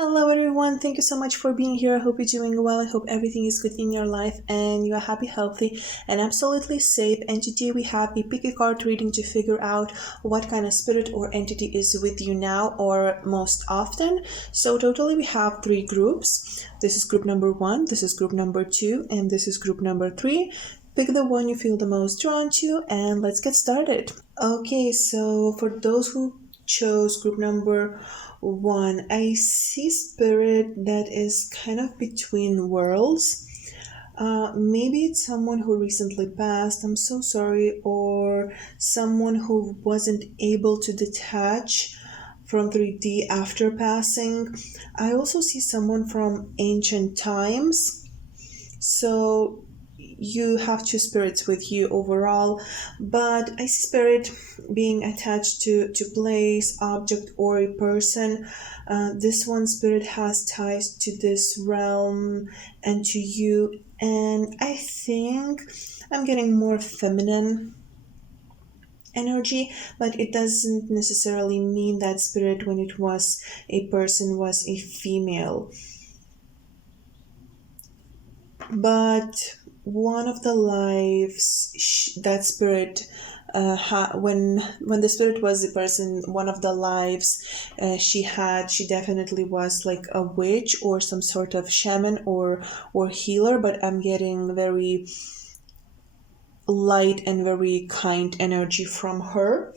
Hello, everyone. Thank you so much for being here. I hope you're doing well. I hope everything is good in your life and you are happy, healthy, and absolutely safe. And today we have a pick a card reading to figure out what kind of spirit or entity is with you now or most often. So, totally, we have three groups. This is group number one, this is group number two, and this is group number three. Pick the one you feel the most drawn to, and let's get started. Okay, so for those who chose group number one, I see spirit that is kind of between worlds. Maybe it's someone who recently passed, I'm so sorry, or someone who wasn't able to detach from 3D after passing. I also see someone from ancient times. So you have two spirits with you overall, but I see spirit being attached to place, object, or a person. This one spirit has ties to this realm and to you, and I think I'm getting more feminine energy, but it doesn't necessarily mean that spirit when it was a person was a female. But one of the lives that spirit when the spirit was a person, one of the lives she definitely was like a witch or some sort of shaman or healer, but I'm getting very light and very kind energy from her.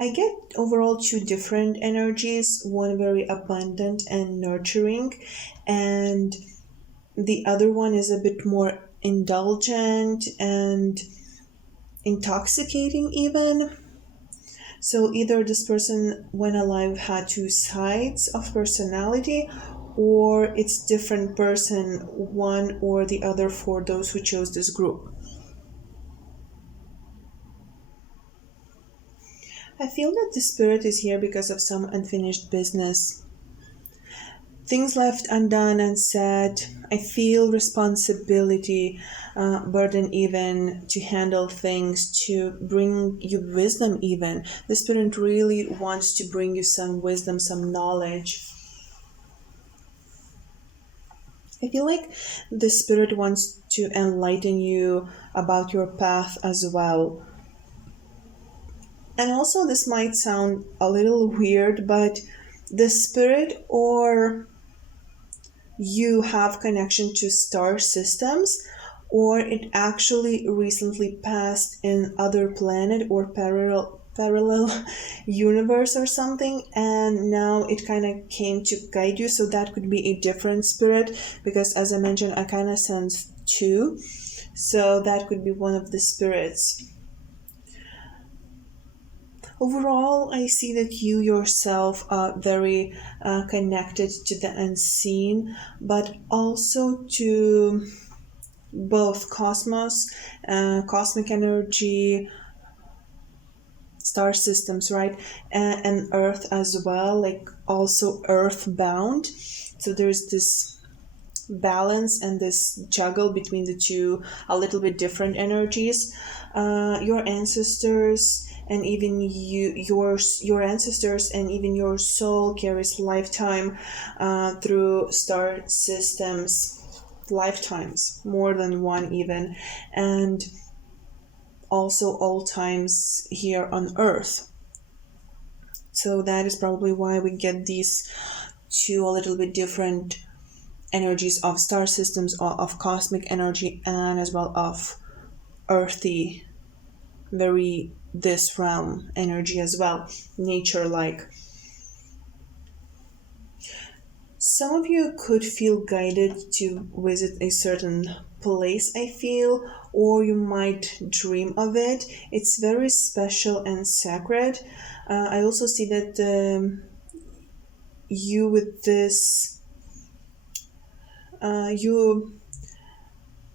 I get overall two different energies, one very abundant and nurturing, and the other one is a bit more indulgent and intoxicating, even. So, either this person, when alive, had two sides of personality, or it's different person, one or the other, for those who chose this group. I feel that the spirit is here because of some unfinished business. Things left undone and said. I feel responsibility, burden, even to handle things, to bring you wisdom. Even the spirit really wants to bring you some wisdom, some knowledge. I feel like the spirit wants to enlighten you about your path as well. And also, this might sound a little weird, but the spirit or you have connection to star systems, or it actually recently passed in other planet or parallel universe or something, and now it kind of came to guide you. So that could be a different spirit, because as I mentioned, I kind of sense two, so that could be one of the spirits. Overall, I see that you yourself are very connected to the unseen, but also to both cosmos, cosmic energy, star systems, right? And Earth as well, like also earthbound. So there's this balance and this juggle between the two, a little bit different energies. Your ancestors and even your ancestors and even your soul carries lifetime through star systems, lifetimes, more than one even, and also all times here on earth. So that is probably why we get these two a little bit different energies of star systems or of cosmic energy, and as well of earthy, very this realm energy as well, nature like. Some of you could feel guided to visit a certain place, I feel, or you might dream of it. It's very special and sacred. I also see that you with this, you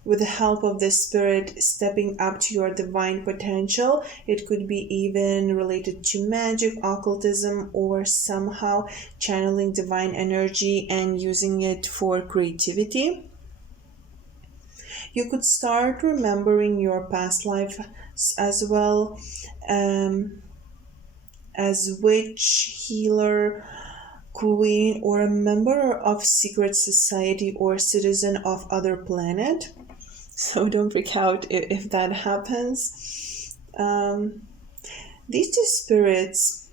with the help of the spirit stepping up to your divine potential. It could be even related to magic, occultism, or somehow channeling divine energy and using it for creativity. You could start remembering your past life as well, um, as witch, healer, queen or a member of secret society or citizen of other planet. So don't freak out if that happens. These two spirits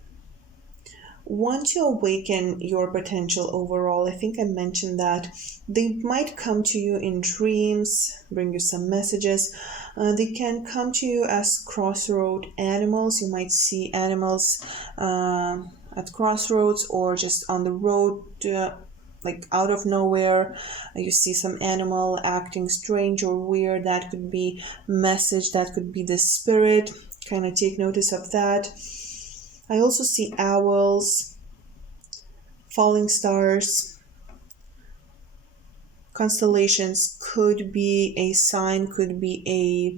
want to awaken your potential overall. I think I mentioned that. They might come to you in dreams, bring you some messages. They can come to you as crossroad animals. You might see animals at crossroads or just on the road, like out of nowhere. You see some animal acting strange or weird. That could be message, that could be the spirit. Kind of take notice of that. I also see owls, falling stars, constellations. Could be a sign, could be a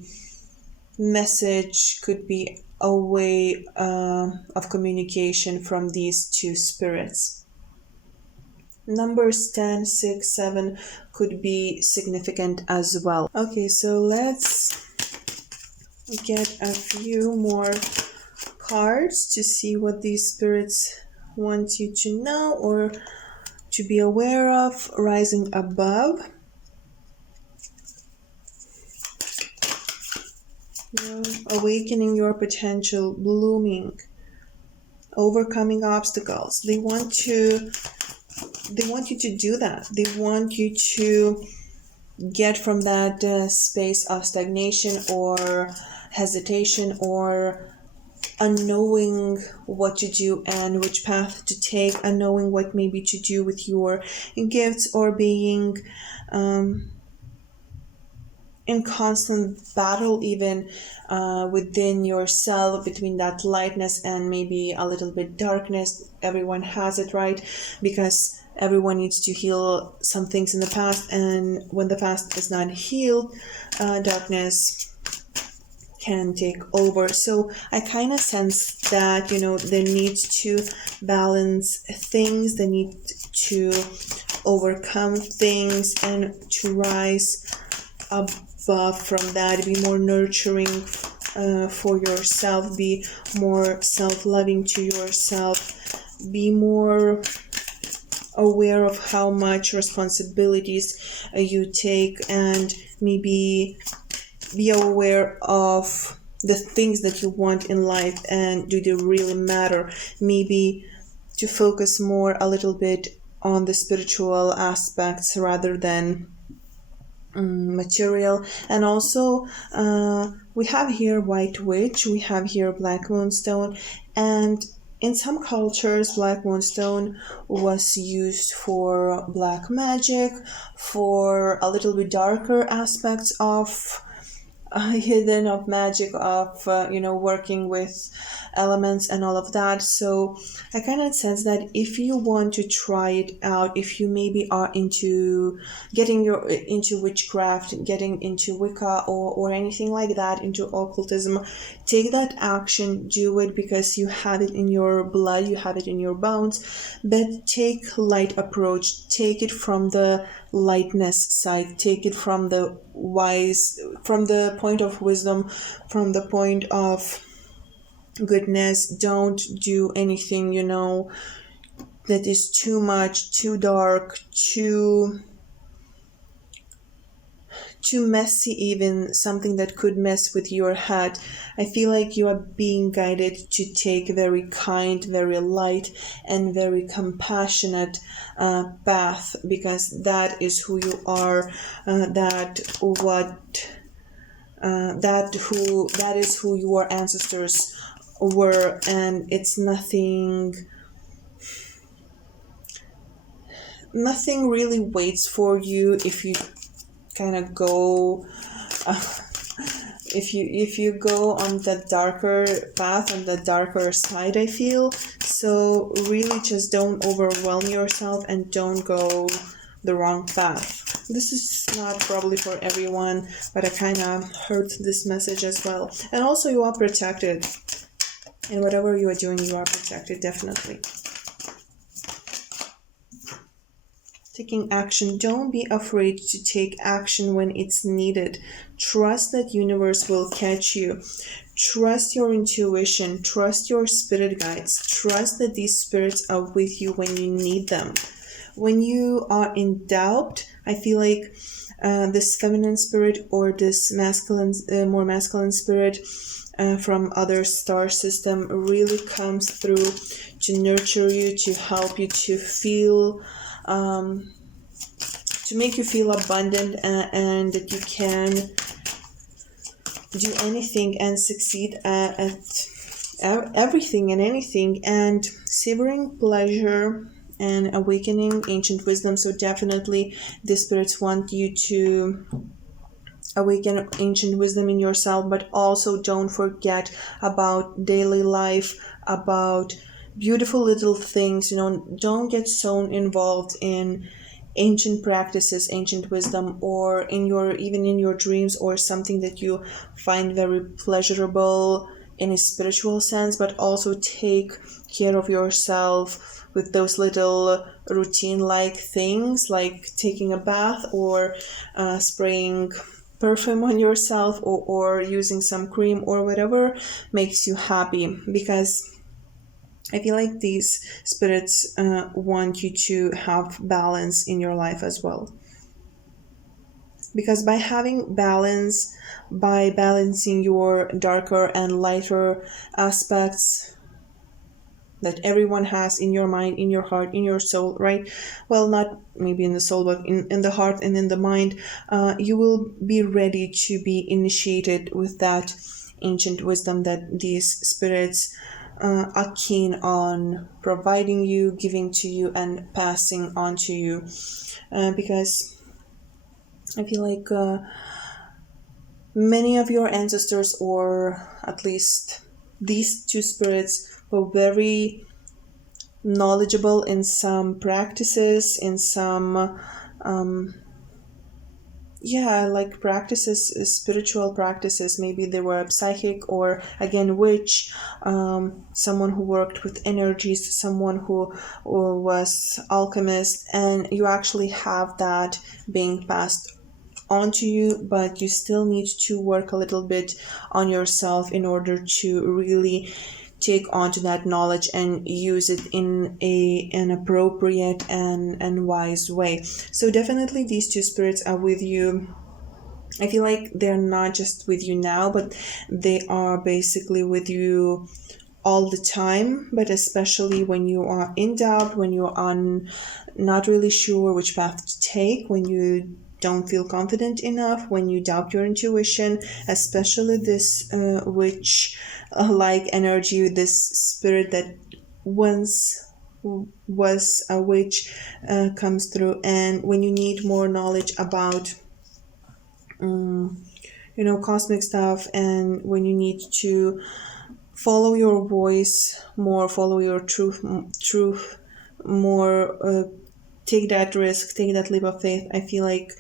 message, could be a way of communication from these two spirits. Numbers 10, 6, 7 could be significant as well. Okay, so let's get a few more cards to see what these spirits want you to know or to be aware of. Rising above. Awakening your potential, blooming, overcoming obstacles. They want you to do that. They want you to get from that space of stagnation or hesitation or unknowing what to do and which path to take, unknowing what maybe to do with your gifts, or being in constant battle even within yourself, between that lightness and maybe a little bit darkness. Everyone has it, right? Because everyone needs to heal some things in the past, and when the past is not healed, darkness can take over. So I kind of sense that, there needs to balance things, they need to overcome things and to rise above from that, be more nurturing for yourself, be more self-loving to yourself, be more aware of how much responsibilities you take, and maybe be aware of the things that you want in life and do they really matter. Maybe to focus more a little bit on the spiritual aspects rather than material. And also we have here white witch, we have here black moonstone, and in some cultures black moonstone was used for black magic, for a little bit darker aspects of hidden of magic, of working with elements and all of that. So I kind of sense that if you want to try it out, if you maybe are into into witchcraft, getting into Wicca or anything like that, into occultism, take that action, do it, because you have it in your blood, you have it in your bones. But take light approach, take it from the lightness side, take it from the wise, from the point of wisdom, from the point of goodness. Don't do anything that is too much, too dark, too messy, even something that could mess with your head. I feel like you are being guided to take very kind, very light, and very compassionate path, because that is who you are. That is who your ancestors were, and it's nothing really waits for you if you kind of go if you go on the darker path, on the darker side, I feel. So really just don't overwhelm yourself and don't go the wrong path. This is not probably for everyone, but I kind of heard this message as well. And also you are protected. In whatever you are doing, you are protected, definitely. taking action. Don't be afraid to take action when it's needed. Trust that universe will catch you. Trust your intuition. Trust your spirit guides. Trust that these spirits are with you when you need them. When you are in doubt, I feel like this feminine spirit or this masculine, more masculine spirit from other star system really comes through to nurture you, to help you to feel, to make you feel abundant, and that you can do anything and succeed at everything and anything, and savoring pleasure and awakening ancient wisdom. So definitely the spirits want you to awaken ancient wisdom in yourself, but also don't forget about daily life, about beautiful little things. Don't get so involved in ancient practices, ancient wisdom, or even in your dreams, or something that you find very pleasurable in a spiritual sense, but also take care of yourself with those little routine like things, like taking a bath, or spraying perfume on yourself, or using some cream, or whatever makes you happy, because I feel like these spirits want you to have balance in your life as well. Because by having balance, by balancing your darker and lighter aspects that everyone has in your mind, in your heart, in your soul, right? Well, not maybe in the soul, but in the heart and in the mind, you will be ready to be initiated with that ancient wisdom that these spirits are keen on providing you, giving to you, and passing on to you. Because I feel like many of your ancestors, or at least these two spirits, were very knowledgeable in some practices, in some like practices, spiritual practices. Maybe they were psychic, or again witch, someone who worked with energies, someone who was alchemist, and you actually have that being passed onto you, but you still need to work a little bit on yourself in order to really take onto that knowledge and use it in an appropriate and wise way. So definitely these two spirits are with you. I feel like they're not just with you now, but they are basically with you all the time, but especially when you are in doubt, when you are not really sure which path to take, when you don't feel confident enough, when you doubt your intuition, especially this witch like energy, this spirit that once was a witch comes through. And when you need more knowledge about cosmic stuff, and when you need to follow your voice more, follow your truth more, take that risk, take that leap of faith, I feel like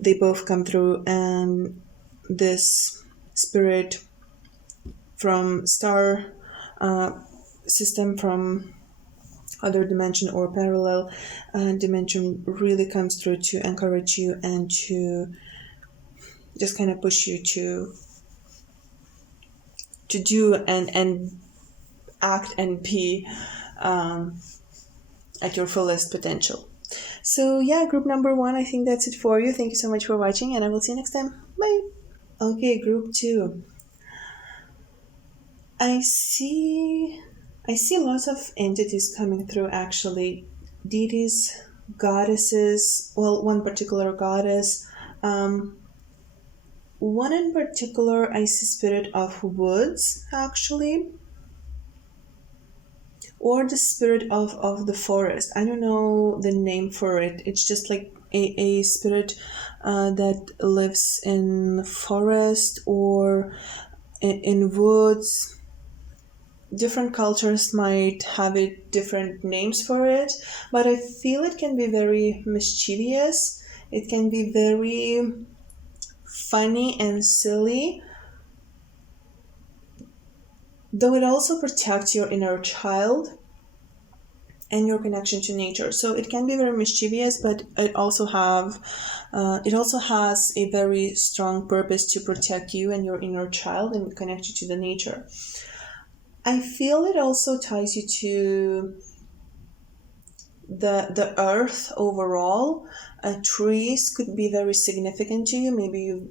they both come through. And this spirit from star system, from other dimension or parallel dimension, really comes through to encourage you and to just kind of push you to do and act and be at your fullest potential. So yeah, group number 1, I think that's it for you. Thank you so much for watching, and I will see you next time. Bye. Okay, group 2. I see lots of entities coming through, actually. Deities, goddesses, well, one particular goddess. One in particular, I see spirit of woods, actually. Or the spirit of the forest. I don't know the name for it. It's just like a spirit that lives in forest or in woods. Different cultures might have different names for it, but I feel it can be very mischievous. It can be very funny and silly, though it also protects your inner child. and your connection to nature. So it can be very mischievous, but it also has a very strong purpose to protect you and your inner child and connect you to the nature. I feel it also ties you to the earth overall. Trees could be very significant to you. Maybe you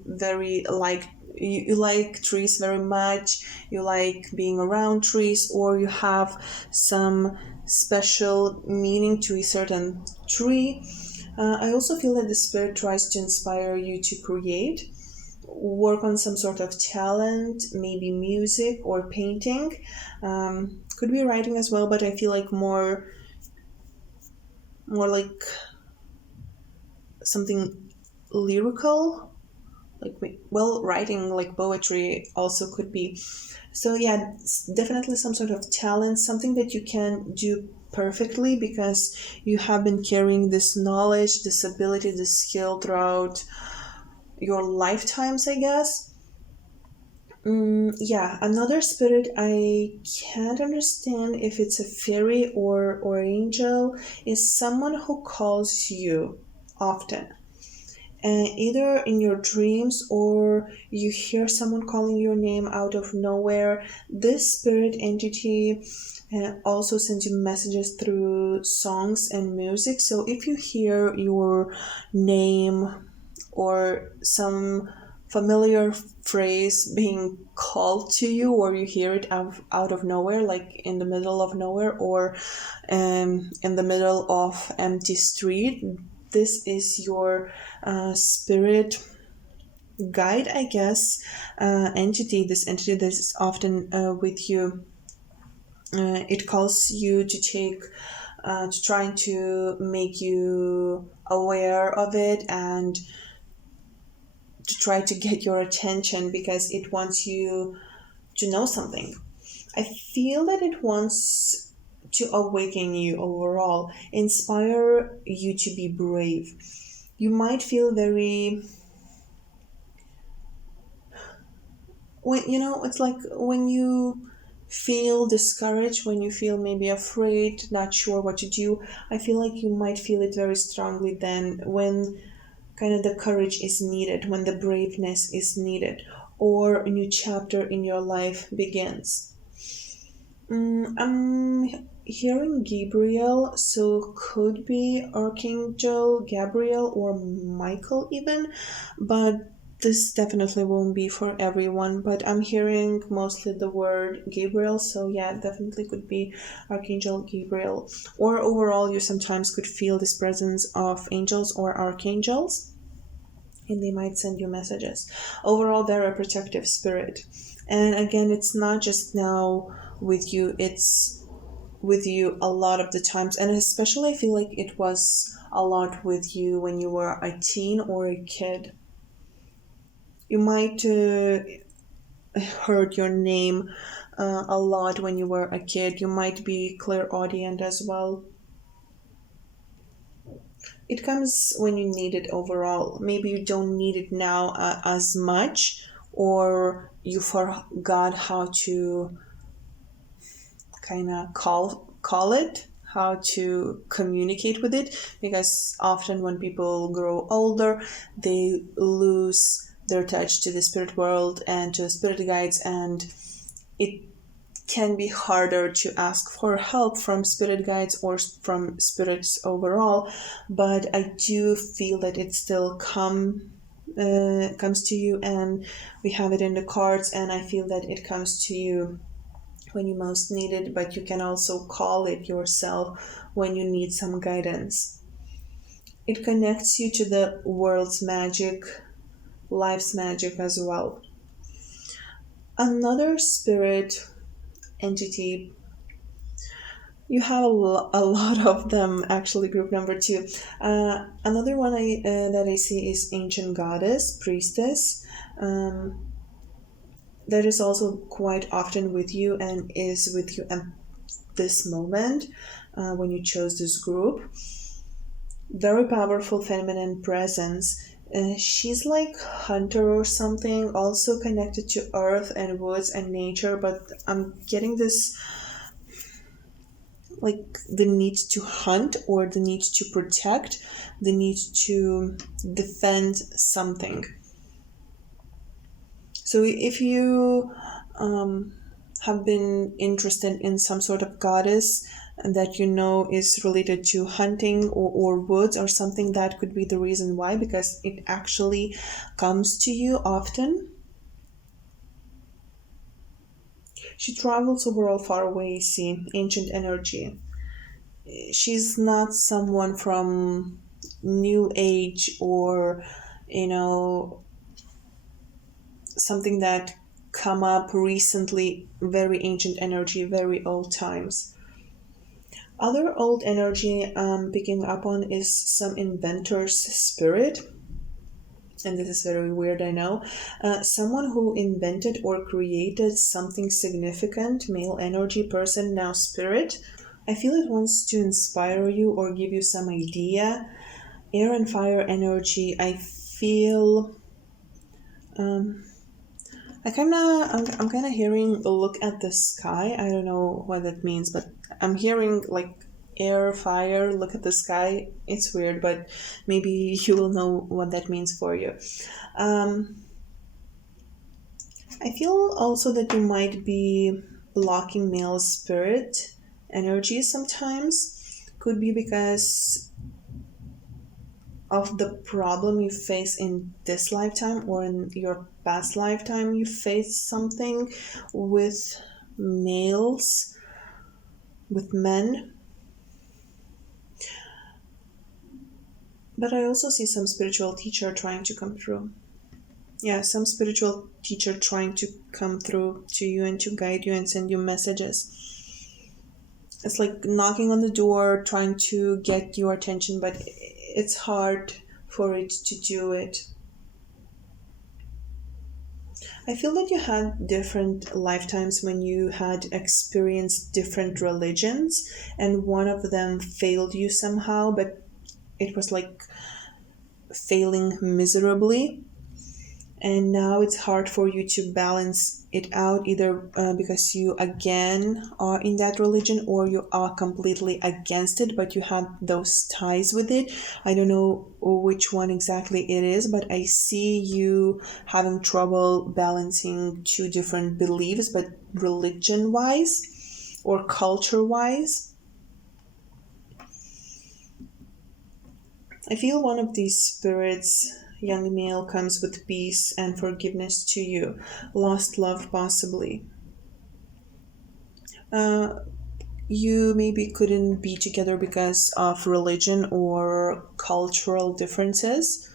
like trees very much, you like being around trees, or you have some special meaning to a certain tree. I also feel that the spirit tries to inspire you to create, work on some sort of talent, maybe music or painting. Could be writing as well, but I feel like more like something lyrical, like, well, writing like poetry also could be. So yeah, it's definitely some sort of talent, something that you can do perfectly because you have been carrying this knowledge, this ability, this skill throughout your lifetimes, I guess. Yeah, another spirit I can't understand if it's a fairy or angel is someone who calls you often, and either in your dreams or you hear someone calling your name out of nowhere. This spirit entity also sends you messages through songs and music. So if you hear your name or some familiar phrase being called to you, or you hear it out of nowhere, like in the middle of nowhere, or in the middle of empty street, this is your spirit guide, I guess, entity, this entity that is often with you. It calls you to take to trying to make you aware of it and to try to get your attention because it wants you to know something. I feel that it wants to awaken you overall, inspire you to be brave. You might feel very, when it's like when you feel discouraged, when you feel maybe afraid, not sure what to do. I feel like you might feel it very strongly then when kind of the courage is needed, when the braveness is needed, or a new chapter in your life begins. I'm hearing Gabriel, so could be Archangel Gabriel or Michael even, but this definitely won't be for everyone. But I'm hearing mostly the word Gabriel, so yeah, definitely could be Archangel Gabriel. Or overall, you sometimes could feel this presence of angels or archangels, and they might send you messages. Overall, they're a protective spirit. And again, it's not just now with you, it's with you a lot of the times. And especially, I feel like it was a lot with you when you were a teen or a kid. You might heard your name a lot when you were a kid. You might be clairaudient as well. It comes when you need it overall. Maybe you don't need it now as much, or you forgot how to kind of call it, how to communicate with it, because often when people grow older, they lose their touch to the spirit world and to spirit guides, and it can be harder to ask for help from spirit guides or from spirits overall. But I do feel that it still comes to you, and we have it in the cards, and I feel that it comes to you when you most need it, but you can also call it yourself when you need some guidance. It connects you to the world's magic, life's magic as well. Another spirit entity, you have a lot of them actually. Group number two, another one that I see is ancient goddess, priestess. That is also quite often with you and is with you at this moment when you chose this group. Very powerful feminine presence. She's like hunter or something, also connected to earth and woods and nature, but I'm getting this like the need to hunt or the need to protect, the need to defend something. So if you have been interested in some sort of goddess that you know is related to hunting or woods or something, that could be the reason why, because it actually comes to you often. She travels overall far away, see, ancient energy. She's not someone from new age or, you know, something that come up recently, very ancient energy, very old times. Other old energy I'm picking up on is some inventor's spirit. And this is very weird, I know. Someone who invented or created something significant, male energy person, now spirit. I feel it wants to inspire you or give you some idea. Air and fire energy, I feel. I'm kind of hearing look at the sky. I don't know what that means, but I'm hearing like air, fire, look at the sky. It's weird, but maybe you will know what that means for you. Um, I feel also that you might be blocking male spirit energy sometimes. Could be because of the problem you face in this lifetime or in your past lifetime you faced something with males, with men. But I also see some spiritual teacher trying to come through. Yeah, some spiritual teacher trying to come through to you and to guide you and send you messages. It's like knocking on the door, trying to get your attention, but it's hard for it to do it. I feel that you had different lifetimes when you had experienced different religions, and one of them failed you somehow, but it was like failing miserably. And now it's hard for you to balance it out, either because you again are in that religion or you are completely against it, but you had those ties with it. I don't know which one exactly it is, but I see you having trouble balancing two different beliefs, but religion wise or culture wise. I feel one of these spirits, young male, comes with peace and forgiveness to you. Lost love, possibly. Uh, you maybe couldn't be together because of religion or cultural differences.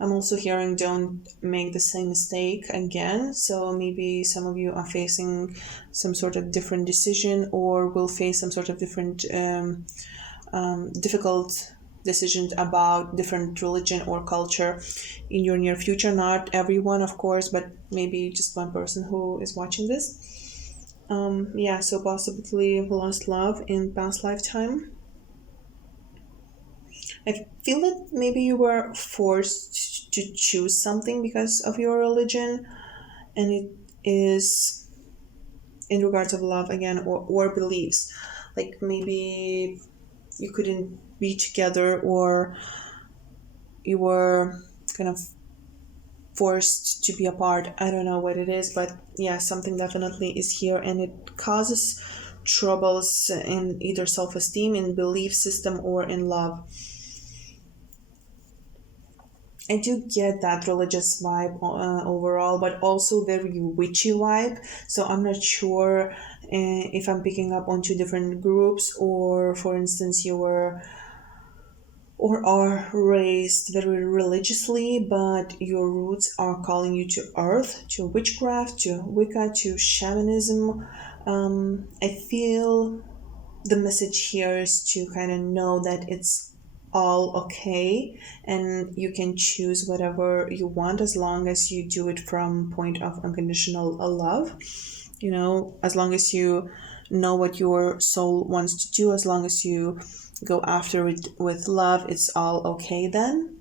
I'm also hearing don't make the same mistake again. So maybe some of you are facing some sort of different decision or will face some sort of different difficult decisions about different religion or culture in your near future. Not everyone, of course, but maybe just one person who is watching this. Yeah, so possibly lost love in past lifetime. I feel that maybe you were forced to choose something because of your religion, and it is in regards of love again or beliefs. Like maybe you couldn't be together or you were kind of forced to be apart. I don't know what it is, but yeah, something definitely is here and it causes troubles in either self-esteem, in belief system, or in love. I do get that religious vibe overall, but also very witchy vibe. So I'm not sure if I'm picking up on two different groups, or for instance, you were or are raised very religiously, but your roots are calling you to earth, to witchcraft, to Wicca, to shamanism. I feel the message here is to kind of know that it's all okay and you can choose whatever you want as long as you do it from point of unconditional love, as long as you know what your soul wants to do, as long as you go after it with love, it's all okay then.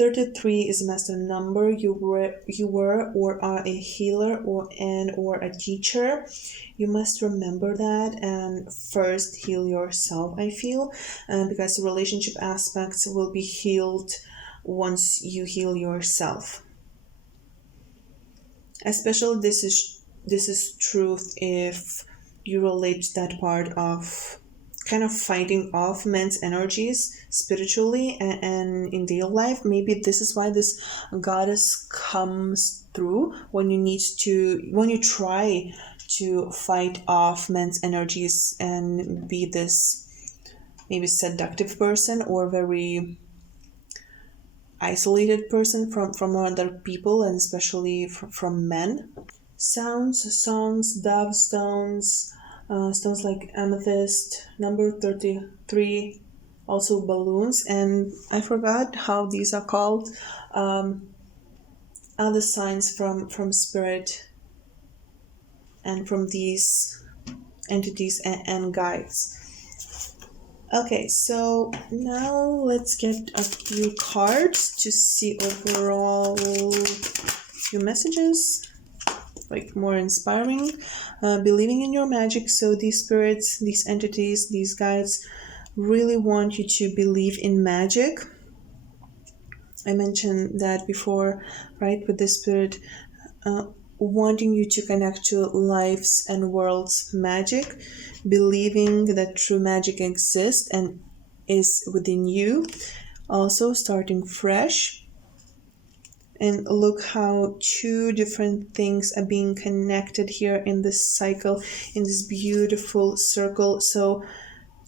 33 is a master number. You were or are a healer or a teacher. You must remember that and first heal yourself, I feel, because the relationship aspects will be healed once you heal yourself. Especially this is truth if you relate to that part of kind of fighting off men's energies spiritually and in real life. Maybe this is why this goddess comes through when you try to fight off men's energies and be this maybe seductive person or very isolated person from other people, and especially from men. Sounds, songs, dove stones, stones like amethyst, number 33, also balloons, and I forgot how these are called. Other signs from spirit and from these entities and guides. Okay, so now let's get a few cards to see overall few messages, like more inspiring. Believing in your magic. So these spirits, these entities, these guides really want you to believe in magic. I mentioned that before, right? With the spirit wanting you to connect to life's and world's magic, believing that true magic exists and is within you. Also, starting fresh. And look how two different things are being connected here in this cycle, in this beautiful circle. So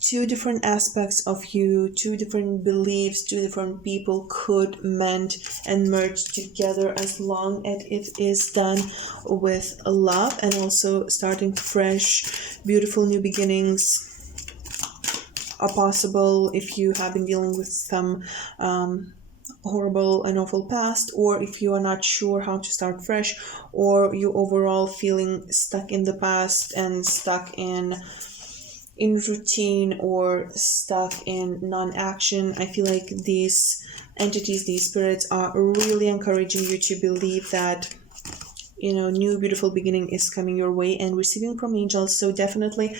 two different aspects of you, two different beliefs, two different people could mend and merge together as long as it is done with love and also starting fresh. Beautiful new beginnings are possible if you have been dealing with some horrible and awful past, or if you are not sure how to start fresh, or you overall feeling stuck in the past and stuck in routine or stuck in non-action. I feel like these entities, these spirits are really encouraging you to believe that new beautiful beginning is coming your way and receiving from angels. So definitely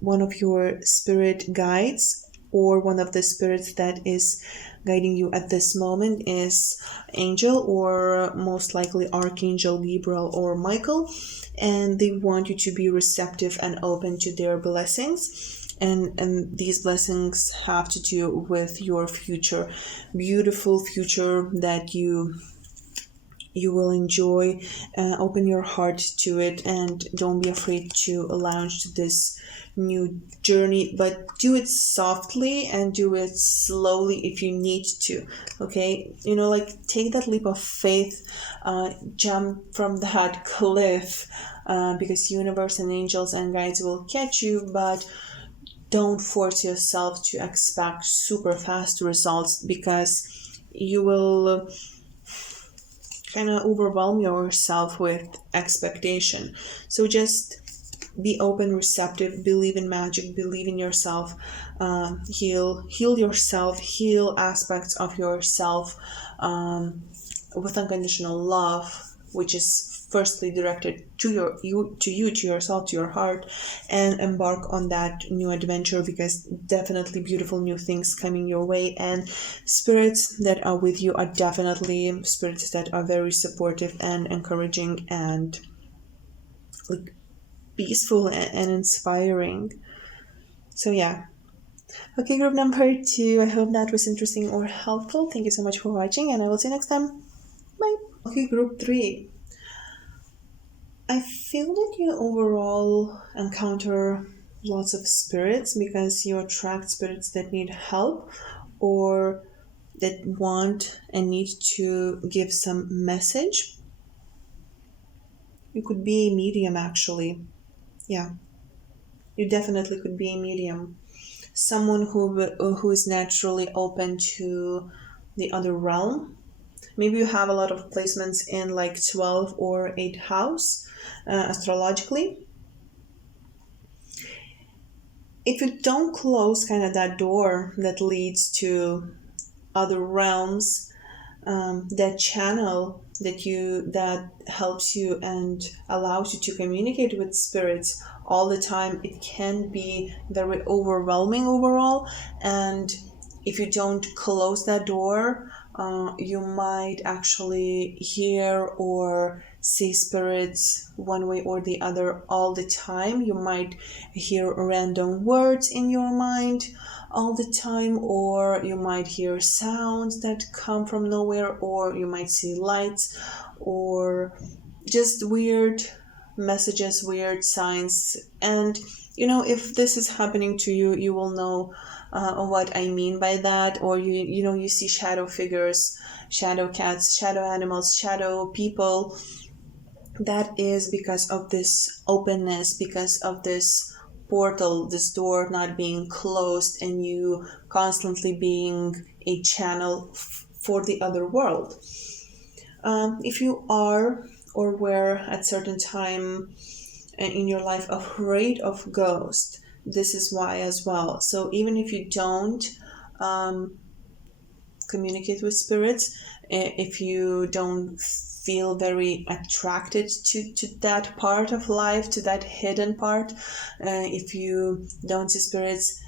one of your spirit guides or one of the spirits that is guiding you at this moment is angel, or most likely archangel Gabriel or Michael, and they want you to be receptive and open to their blessings. And these blessings have to do with your future, beautiful future that you will enjoy. Open your heart to it and don't be afraid to launch this new journey, but do it softly and do it slowly if you need to. Okay, like take that leap of faith, jump from that cliff, because universe and angels and guides will catch you, but don't force yourself to expect super fast results, because you will kind of overwhelm yourself with expectation. So just be open, receptive, believe in magic, believe in yourself, heal yourself, heal aspects of yourself with unconditional love, which is firstly directed to yourself, to your heart, and embark on that new adventure, because definitely beautiful new things coming your way, and spirits that are with you are definitely spirits that are very supportive and encouraging and like peaceful and inspiring. So yeah. Okay, group number 2, I hope that was interesting or helpful. Thank you so much for watching, and I will see you next time. Bye. Okay, group 3, I feel that you overall encounter lots of spirits because you attract spirits that need help or that want and need to give some message. You could be a medium, actually. Yeah, you definitely could be a medium. Someone who is naturally open to the other realm. Maybe you have a lot of placements in like 12 or 8 house astrologically. If you don't close kind of that door that leads to other realms, that channel that helps you and allows you to communicate with spirits all the time, it can be very overwhelming overall. And if you don't close that door, you might actually hear or see spirits one way or the other all the time. You might hear random words in your mind all the time, or you might hear sounds that come from nowhere, or you might see lights, or just weird messages, weird signs. And if this is happening to you, you will know what I mean by that. Or you see shadow figures, shadow cats, shadow animals, shadow people. That is because of this openness, because of this portal, this door not being closed, and you constantly being a channel for the other world. If you are or were at certain time in your life afraid of ghosts, this is why as well. So even if you don't communicate with spirits, if you don't feel very attracted to that part of life, to that hidden part, if you don't see spirits,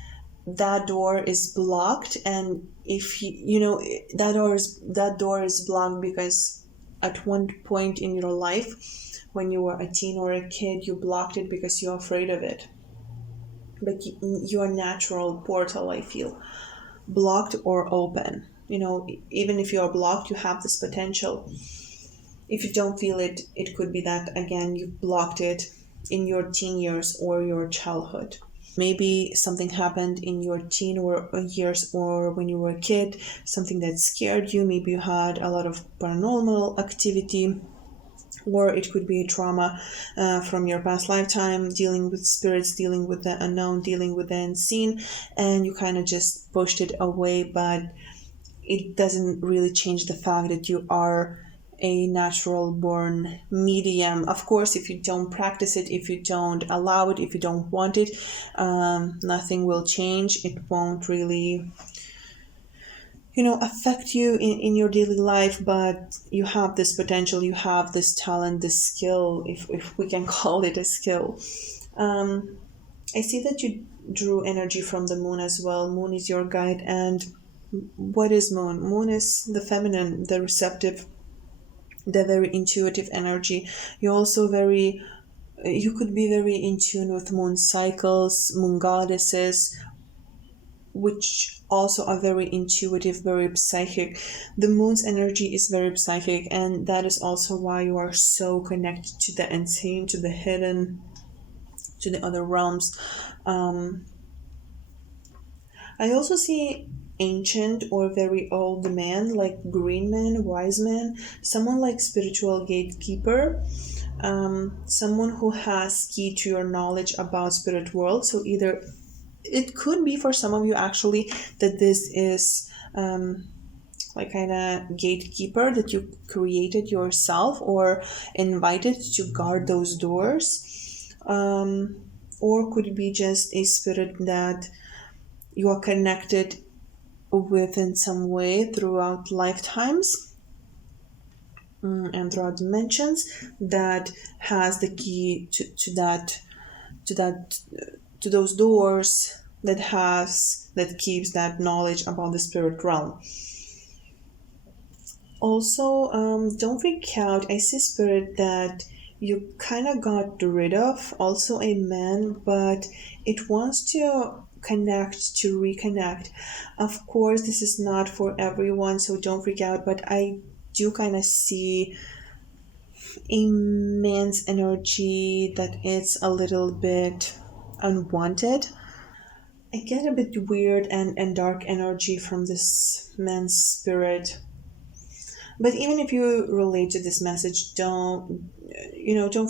that door is blocked. And if that door is blocked because at one point in your life, when you were a teen or a kid, you blocked it because you're afraid of it. But your natural portal, I feel, blocked or open. Even if you're blocked, you have this potential. If you don't feel it, it could be that again you blocked it in your teen years or your childhood. Maybe something happened in your teen or years, or when you were a kid, something that scared you. Maybe you had a lot of paranormal activity, or it could be a trauma from your past lifetime, dealing with spirits, dealing with the unknown, dealing with the unseen, and you kind of just pushed it away. But it doesn't really change the fact that you are a natural born medium. Of course, if you don't practice it, if you don't allow it, if you don't want it, nothing will change. It won't really affect you in your daily life. But you have this potential, you have this talent, this skill, if we can call it a skill. I see that you drew energy from the moon as well. Moon is your guide. And what is moon? Moon is the feminine, the receptive, the very intuitive energy. You could be very in tune with moon cycles, moon goddesses, which also are very intuitive, very psychic. The moon's energy is very psychic, and that is also why you are so connected to the unseen, to the hidden, to the other realms. I also see ancient or very old man, like green man, wise man, someone like spiritual gatekeeper, someone who has key to your knowledge about spirit world. So either it could be for some of you actually that this is like kind of gatekeeper that you created yourself or invited to guard those doors, or could be just a spirit that you are connected with in some way throughout lifetimes, and throughout dimensions, that has the key to that to those doors, that keeps that knowledge about the spirit realm. Also, don't freak out. I see spirit that you kind of got rid of, also a man, but it wants to connect, to reconnect. Of course, this is not for everyone, so don't freak out, but I do kind of see a man's energy that is a little bit unwanted. I get a bit weird and dark energy from this man's spirit. But even if you relate to this message, don't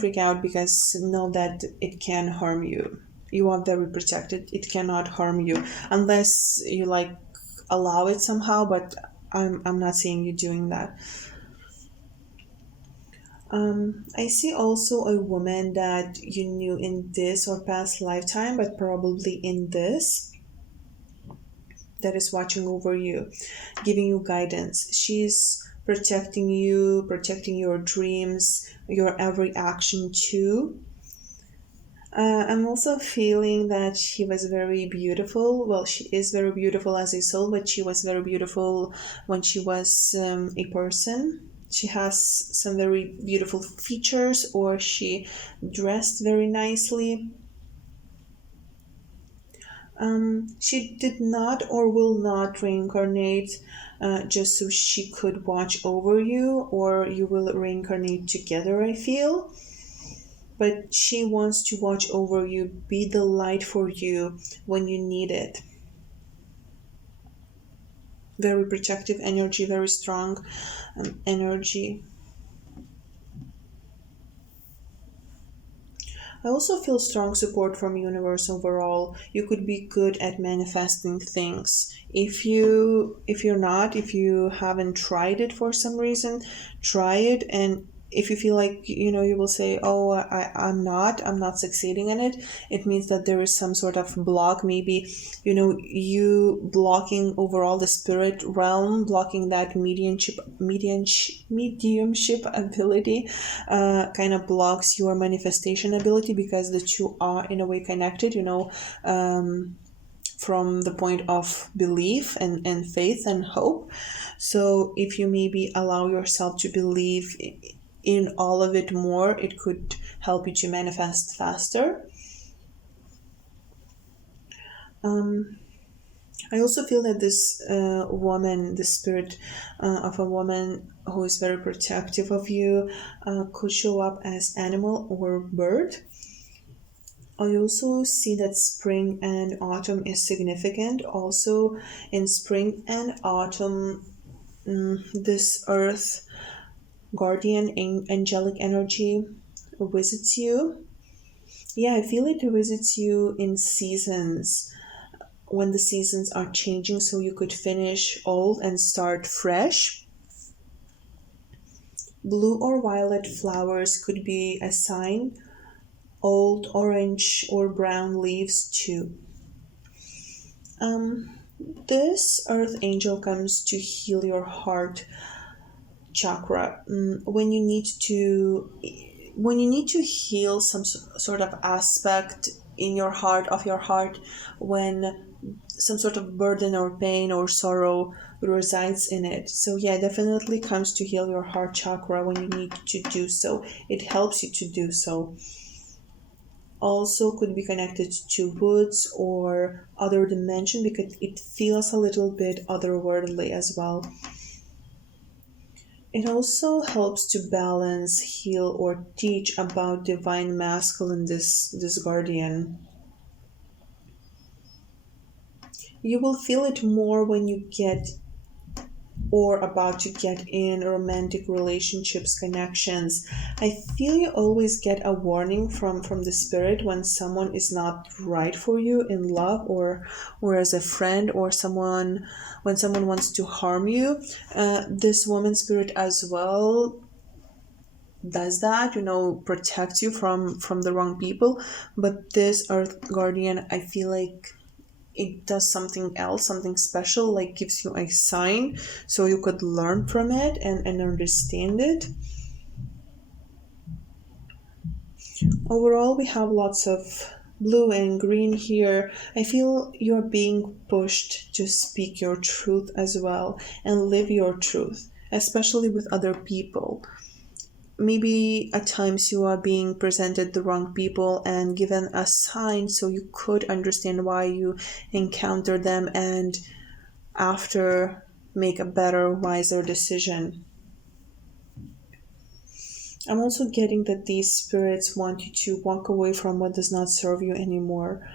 freak out, because know that it can harm you. You are very protected. It cannot harm you unless you allow it somehow, but I'm not seeing you doing that. I see also a woman that you knew in this or past lifetime, but probably in this. that is watching over you, giving you guidance. She's protecting you, protecting your dreams, your every action too. I'm also feeling that she was very beautiful. Well, she is very beautiful as a soul, but she was very beautiful when she was a person. She has some very beautiful features, or she dressed very nicely. She did not or will not reincarnate just so she could watch over you, or you will reincarnate together, I feel. But she wants to watch over you, be the light for you when you need it. Very protective energy, very strong energy. I also feel strong support from universe overall. You could be good at manifesting things. If you haven't tried it for some reason, try it. And if you feel like you will say, oh, I'm not succeeding in it, it means that there is some sort of block. Maybe you blocking overall the spirit realm, blocking that mediumship ability, kind of blocks your manifestation ability, because the two are in a way connected, from the point of belief and faith and hope. So if you maybe allow yourself to believe in all of it more, it could help you to manifest faster. I also feel that this woman, the spirit of a woman who is very protective of you, could show up as animal or bird. I also see that spring and autumn is significant. Also, in spring and autumn, this earth guardian angelic energy visits you. Yeah, I feel it visits you in seasons, when the seasons are changing, so you could finish old and start fresh. Blue or violet flowers could be a sign, old orange or brown leaves too. Um, this earth angel comes to heal your heart chakra. When you need to heal some sort of aspect in your heart, of your heart, when some sort of burden or pain or sorrow resides in it. So yeah, definitely comes to heal your heart chakra when you need to do so. It helps you to do so. Also could be connected to woods or other dimension, because it feels a little bit otherworldly as well. It also helps to balance, heal, or teach about divine masculine, this guardian. You will feel it more when you get or about to get in romantic relationships, connections. I feel you always get a warning from the spirit when someone is not right for you in love, or as a friend, or someone when someone wants to harm you. This woman spirit as well does that, protects you from the wrong people. But this earth guardian, I feel like it does something else, something special, like gives you a sign so you could learn from it and understand it. Overall, we have lots of blue and green here. I feel you're being pushed to speak your truth as well and live your truth, especially with other people. Maybe at times you are being presented the wrong people and given a sign so you could understand why you encounter them, and after make a better, wiser decision. I'm also getting that these spirits want you to walk away from what does not serve you anymore,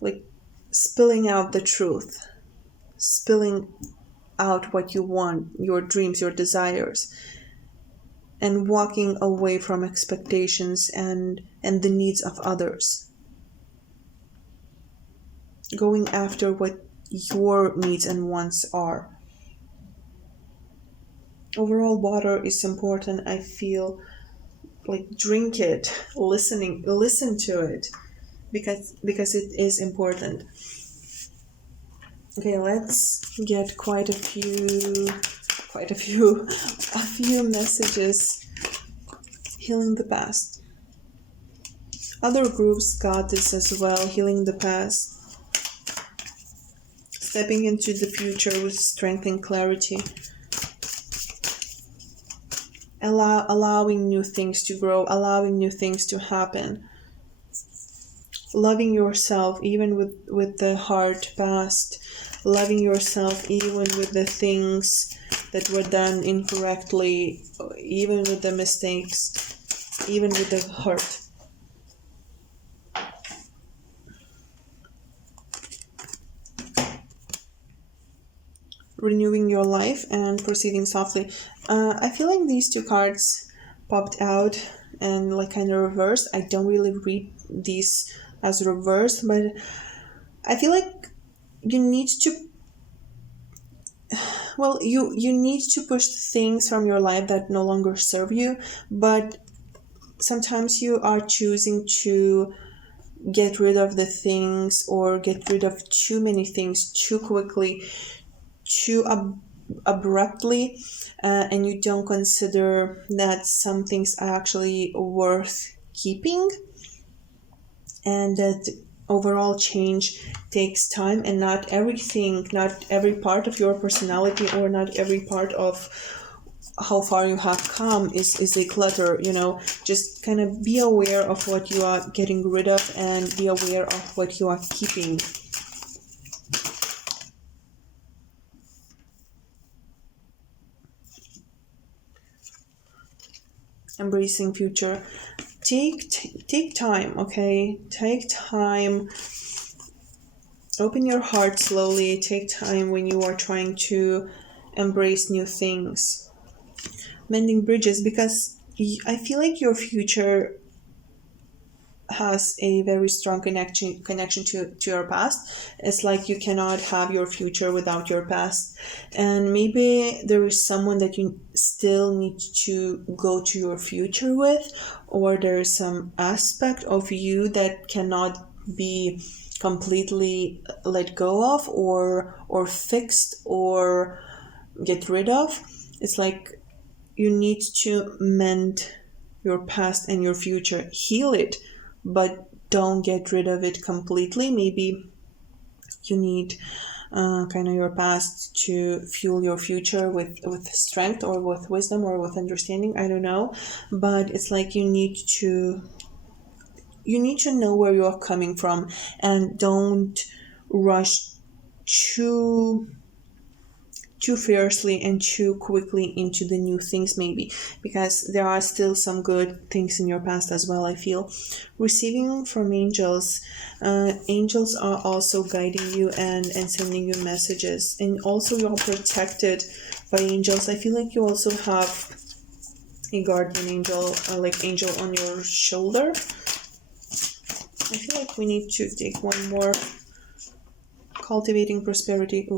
like spilling out the truth, spilling out what you want, your dreams, your desires, and walking away from expectations and the needs of others, going after what your needs and wants are. Overall, water is important. I feel like drink it, listen to it. because it is important. Okay, let's get a few messages. Healing the past. Other groups got this as well, healing the past. Stepping into the future with strength and clarity. Allowing new things to grow, allowing new things to happen. Loving yourself even with the hard past. Loving yourself even with the things that were done incorrectly, even with the mistakes, even with the hurt. Renewing your life and proceeding softly. I feel like these two cards popped out and like kind of reversed. I don't really read these as reversed, but I feel like you need to you need to push things from your life that no longer serve you, but sometimes you are choosing to get rid of the things or get rid of too many things too quickly, too abruptly, and you don't consider that some things are actually worth keeping, and that overall change takes time, and not every part of your personality or not every part of how far you have come is a clutter. Just kind of be aware of what you are getting rid of and be aware of what you are keeping. Embracing future. Take time, okay? Take time. Open your heart slowly. Take time when you are trying to embrace new things. Mending bridges, because I feel like your future has a very strong connection to your past. It's like you cannot have your future without your past, and maybe there is someone that you still need to go to your future with, or there is some aspect of you that cannot be completely let go of or fixed or get rid of. It's like you need to mend your past and your future, heal it, but don't get rid of it completely. Maybe you need kind of your past to fuel your future with strength or with wisdom or with understanding. I don't know, but it's like you need to know where you're coming from, and don't rush too fiercely and too quickly into the new things, maybe, because there are still some good things in your past as well. I feel receiving from angels. Angels are also guiding you and sending you messages, and also you're protected by angels. I feel like you also have a guardian angel, like angel on your shoulder. I feel like we need to take one more. Cultivating prosperity.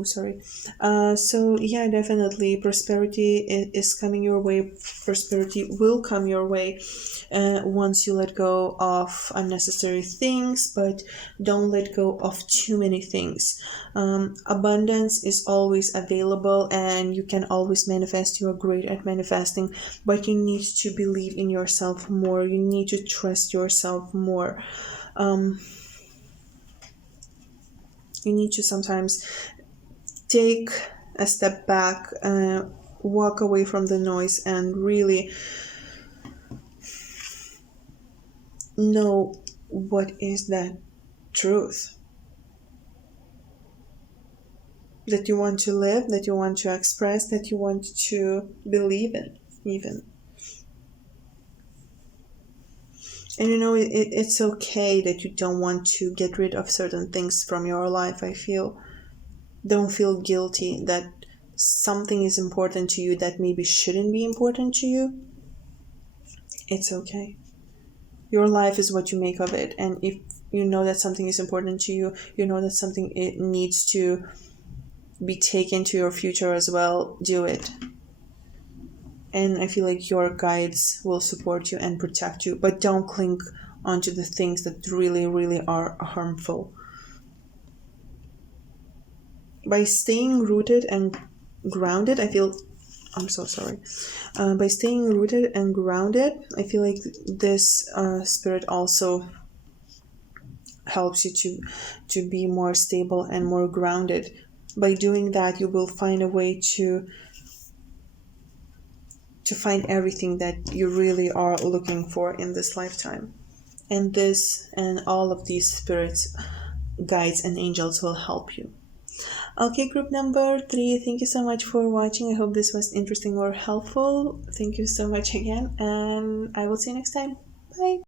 So yeah, definitely prosperity is coming your way. Prosperity will come your way once you let go of unnecessary things, but don't let go of too many things. Abundance is always available, and you can always manifest. You are great at manifesting, but you need to believe in yourself more. You need to trust yourself more. You need to sometimes take a step back, walk away from the noise, and really know what is that truth that you want to live, that you want to express, that you want to believe in, even. And it's okay that you don't want to get rid of certain things from your life. I feel, don't feel guilty that something is important to you that maybe shouldn't be important to you. It's okay. Your life is what you make of it, and if you know that something is important to you, you know that something it needs to be taken to your future as well, do it. And I feel like your guides will support you and protect you, but don't cling onto the things that really, really are harmful. By staying rooted and grounded, I feel, I'm so sorry. By staying rooted and grounded, I feel like this spirit also helps you to be more stable and more grounded. By doing that, you will find a way to find everything that you really are looking for in this lifetime. And this and all of these spirits, guides, and angels will help you. Okay, group number 3, thank you so much for watching. I hope this was interesting or helpful. Thank you so much again, and I will see you next time. Bye.